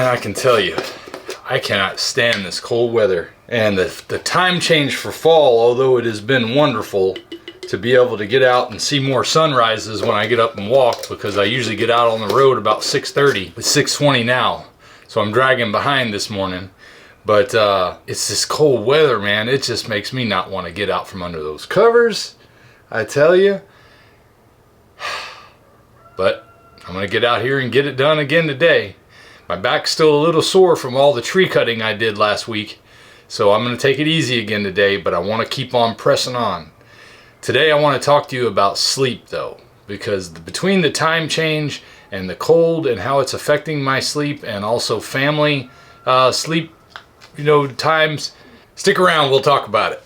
Man, I can tell you, I cannot stand this cold weather. And the time change for fall, although it has been wonderful to be able to get out and see more sunrises when I get up and walk, because I usually get out on the road about 6:30. It's 6:20 now, so I'm dragging behind this morning. But it's this cold weather, man. It just makes me not want to get out from under those covers, I tell you. But I'm going to get out here and get it done again today. My back's still a little sore from all the tree cutting I did last week. So I'm going to take it easy again today, but I want to keep on pressing on. Today I want to talk to you about sleep though, because between the time change and the cold and how it's affecting my sleep, and also family sleep, times, stick around, we'll talk about it.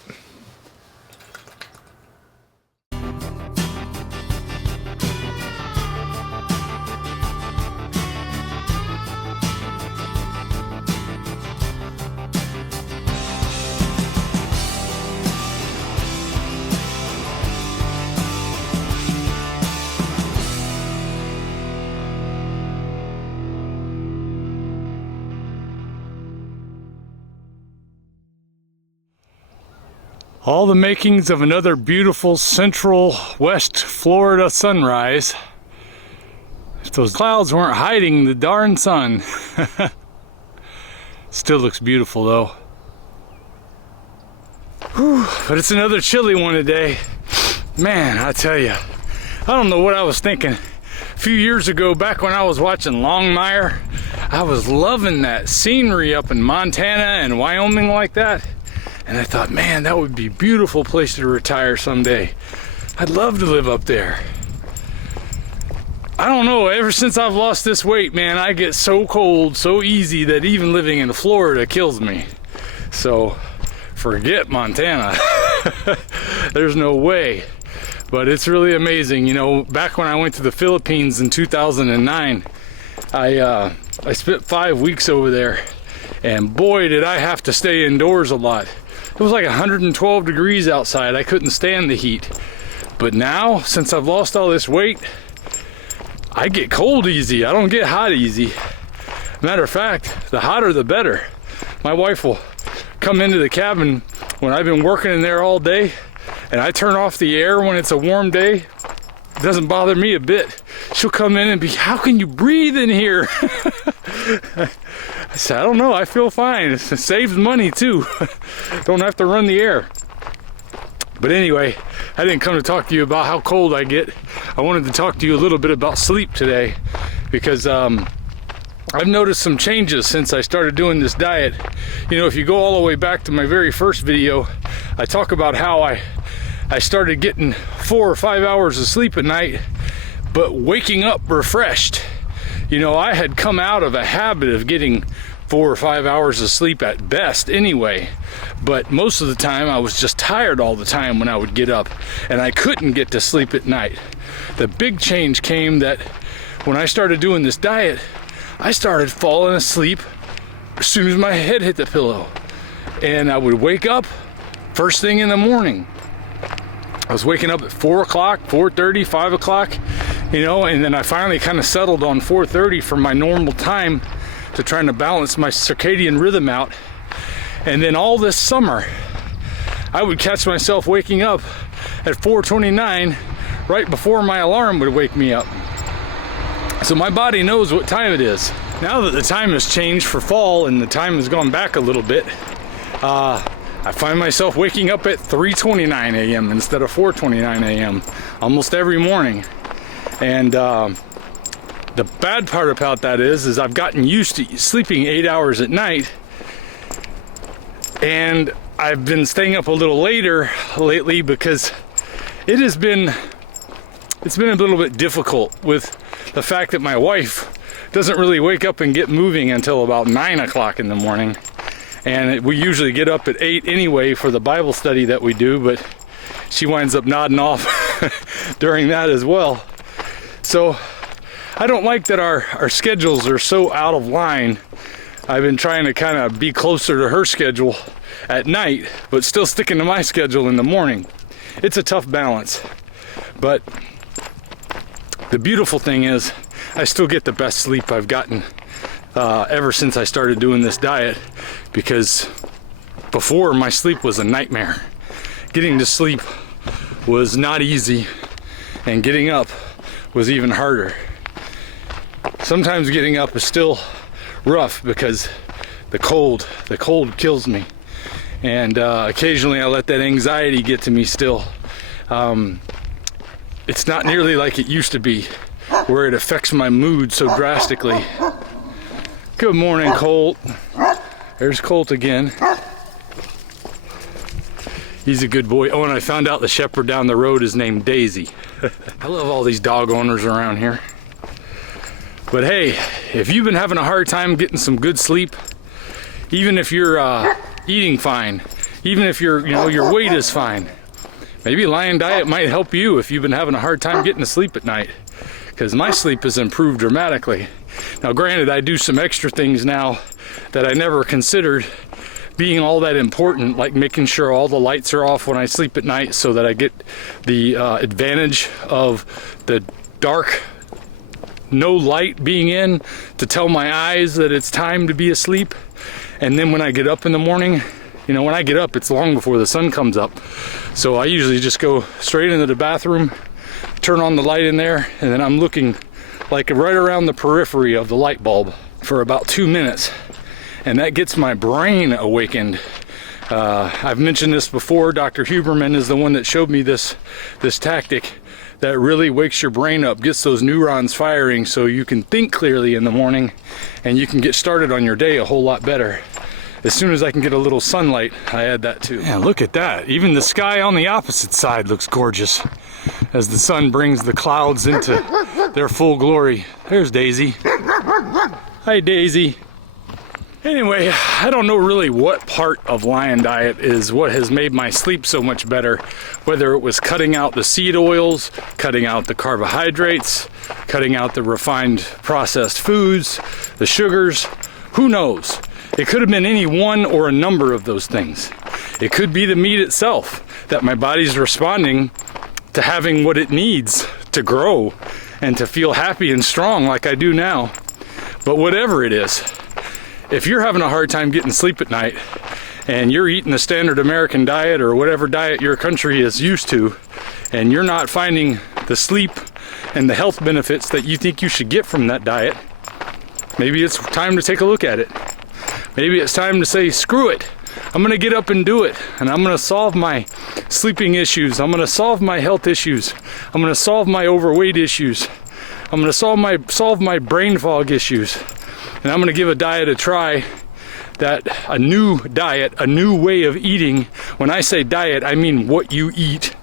All the makings of another beautiful central West Florida sunrise. If those clouds weren't hiding the darn sun. Still looks beautiful though. Whew, but it's another chilly one today. Man, I tell you, I don't know what I was thinking. A few years ago, back when I was watching Longmire, I was loving that scenery up in Montana and Wyoming like that. And I thought, man, that would be a beautiful place to retire someday. I'd love to live up there. I don't know, ever since I've lost this weight, man, I get so cold so easy that even living in Florida kills me. So, forget Montana. There's no way. But it's really amazing. Back when I went to the Philippines in 2009, I spent 5 weeks over there. And boy, did I have to stay indoors a lot. It was like 112 degrees outside. I couldn't stand the heat. But now, since I've lost all this weight, I get cold easy. I don't get hot easy. Matter of fact, the hotter the better. My wife will come into the cabin when I've been working in there all day, and I turn off the air when it's a warm day. It doesn't bother me a bit. She'll come in and be, how can you breathe in here? I said, I don't know, I feel fine. It saves money too. Don't have to run the air. But anyway, I didn't come to talk to you about how cold I get. I wanted to talk to you a little bit about sleep today, because I've noticed some changes since I started doing this diet. If you go all the way back to my very first video, I talk about how I started getting 4 or 5 hours of sleep at night, but waking up refreshed. I had come out of a habit of getting 4 or 5 hours of sleep at best anyway, but most of the time I was just tired all the time when I would get up, and I couldn't get to sleep at night. The big change came that when I started doing this diet, I started falling asleep as soon as my head hit the pillow, and I would wake up first thing in the morning. I was waking up at 4 o'clock, 4:30, 5 o'clock, and then I finally kind of settled on 4:30 for my normal time to trying to balance my circadian rhythm out. And then all this summer, I would catch myself waking up at 4:29 right before my alarm would wake me up. So my body knows what time it is. Now that the time has changed for fall and the time has gone back a little bit, I find myself waking up at 3:29 a.m. instead of 4:29 a.m. almost every morning. And the bad part about that is I've gotten used to sleeping 8 hours at night, and I've been staying up a little later lately because it's been a little bit difficult with the fact that my wife doesn't really wake up and get moving until about 9 o'clock in the morning. And we usually get up at 8 anyway for the Bible study that we do, but she winds up nodding off during that as well. So I don't like that our schedules are so out of line. I've been trying to kind of be closer to her schedule at night, but still sticking to my schedule in the morning. It's a tough balance. But the beautiful thing is I still get the best sleep I've gotten ever since I started doing this diet, because before my sleep was a nightmare. Getting to sleep was not easy, and getting up was even harder. Sometimes getting up is still rough because the cold kills me, and occasionally I let that anxiety get to me still. It's not nearly like it used to be, where it affects my mood so drastically. Good morning, Colt. There's Colt again. He's a good boy. Oh, and I found out the shepherd down the road is named Daisy. I love all these dog owners around here. But hey, if you've been having a hard time getting some good sleep, even if you're eating fine, even if your weight is fine, maybe Lion Diet might help you if you've been having a hard time getting to sleep at night, because my sleep has improved dramatically. Now granted, I do some extra things now that I never considered being all that important, like making sure all the lights are off when I sleep at night so that I get the advantage of the dark, no light being in to tell my eyes that it's time to be asleep. And then when I get up in the morning, when I get up, it's long before the sun comes up. So I usually just go straight into the bathroom, turn on the light in there, and then I'm looking like right around the periphery of the light bulb for about 2 minutes. And that gets my brain awakened. I've mentioned this before. Dr. Huberman is the one that showed me this tactic that really wakes your brain up, gets those neurons firing so you can think clearly in the morning and you can get started on your day a whole lot better. As soon as I can get a little sunlight, I add that too. Yeah, look at that. Even the sky on the opposite side looks gorgeous as the sun brings the clouds into their full glory. There's Daisy. Hi, Daisy. Anyway, I don't know really what part of Lion Diet is what has made my sleep so much better. Whether it was cutting out the seed oils, cutting out the carbohydrates, cutting out the refined processed foods, the sugars, who knows? It could have been any one or a number of those things. It could be the meat itself, that my body's responding to having what it needs to grow and to feel happy and strong like I do now. But whatever it is, if you're having a hard time getting sleep at night and you're eating the standard American diet or whatever diet your country is used to, and you're not finding the sleep and the health benefits that you think you should get from that diet, maybe it's time to take a look at it. Maybe it's time to say, screw it. I'm gonna get up and do it, and I'm gonna solve my sleeping issues. I'm gonna solve my health issues. I'm gonna solve my overweight issues. I'm gonna solve my brain fog issues. And I'm gonna give a diet a try, a new diet, a new way of eating. When I say diet, I mean what you eat,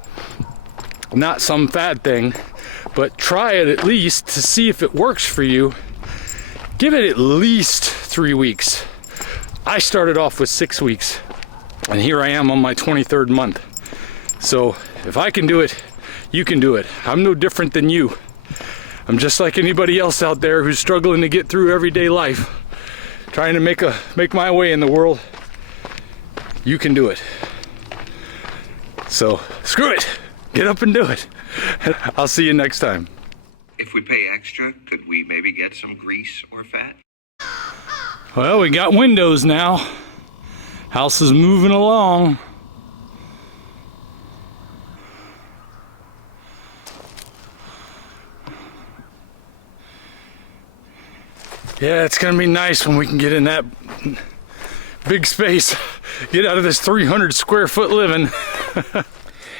not some fad thing, but try it at least to see if it works for you. Give it at least 3 weeks. I started off with 6 weeks, and here I am on my 23rd month. So if I can do it, you can do it. I'm no different than you. I'm just like anybody else out there who's struggling to get through everyday life, trying to make my way in the world. You can do it. So screw it, get up and do it. I'll see you next time. If we pay extra, could we maybe get some grease or fat? Well, we got windows now. House is moving along. Yeah, it's gonna be nice when we can get in that big space, get out of this 300 square foot living.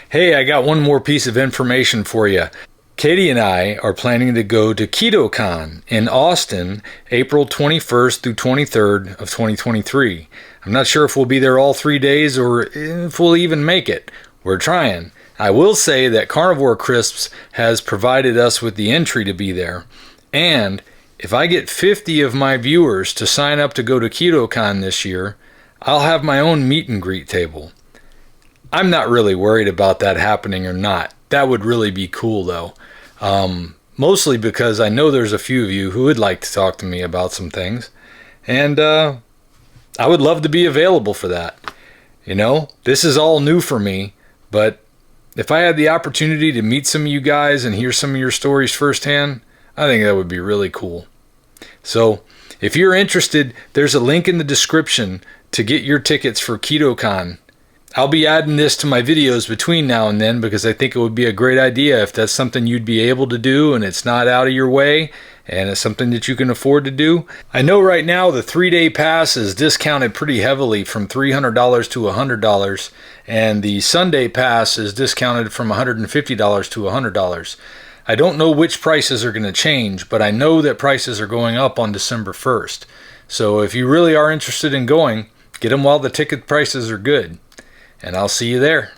Hey, I got one more piece of information for you. Katie and I are planning to go to Ketocon in Austin, April 21st through 23rd of 2023. I'm not sure if we'll be there all 3 days or if we'll even make it. We're trying. I will say that Carnivore Crisps has provided us with the entry to be there, and if I get 50 of my viewers to sign up to go to Ketocon this year, I'll have my own meet and greet table. I'm not really worried about that happening or not. That would really be cool though. Mostly because I know there's a few of you who would like to talk to me about some things. And I would love to be available for that. This is all new for me, but if I had the opportunity to meet some of you guys and hear some of your stories firsthand, I think that would be really cool. So If you're interested, there's a link in the description to get your tickets for Ketocon. I'll be adding this to my videos between now and then because I think it would be a great idea if that's something you'd be able to do and it's not out of your way and it's something that you can afford to do. I know right now the 3-day pass is discounted pretty heavily from $300 to $100, and the Sunday pass is discounted from $150 to $100. I don't know which prices are going to change, but I know that prices are going up on December 1st. So if you really are interested in going, get them while the ticket prices are good. And I'll see you there.